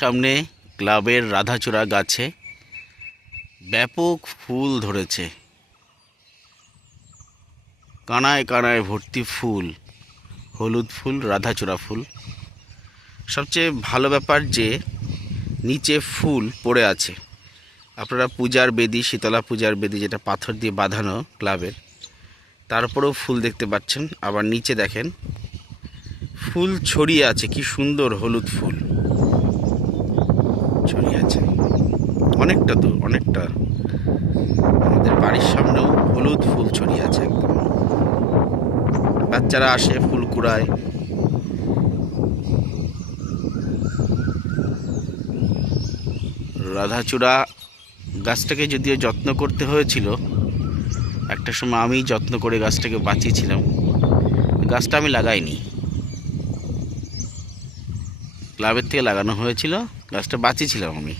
সামনে ক্লাবের রাধাচূড়া গাছে ব্যাপক ফুল ধরেছে। কানায় কানায় ভর্তি ফুল, হলুদ ফুল, রাধাচূড়া ফুল। সবচেয়ে ভালো ব্যাপার যে নিচে ফুল পড়ে আছে। আপনারা পূজার বেদি, শীতলা পূজার বেদি যেটা পাথর দিয়ে বাঁধানো ক্লাবের, তার উপরেও ফুল দেখতে পাচ্ছেন। আবার নিচে দেখেন ফুল ছড়িয়ে আছে, কি সুন্দর হলুদ ফুল ছড়িয়ে আছে অনেকটা দূর, অনেকটা। আমাদের বাড়ির সামনেও হলুদ ফুল ছড়িয়ে আছে একদম। বাচ্চারা আসে ফুল কুড়ায়। রাধাচূড়া গাছটাকে যদিও যত্ন করতে হয়েছিল, একটা সময় আমি যত্ন করে গাছটাকে বাঁচিয়েছিলাম। গাছটা আমি লাগাইনি, ক্লাবের থেকে লাগানো হয়েছিল, গাছটা বাঁচিয়েছিলাম আমি।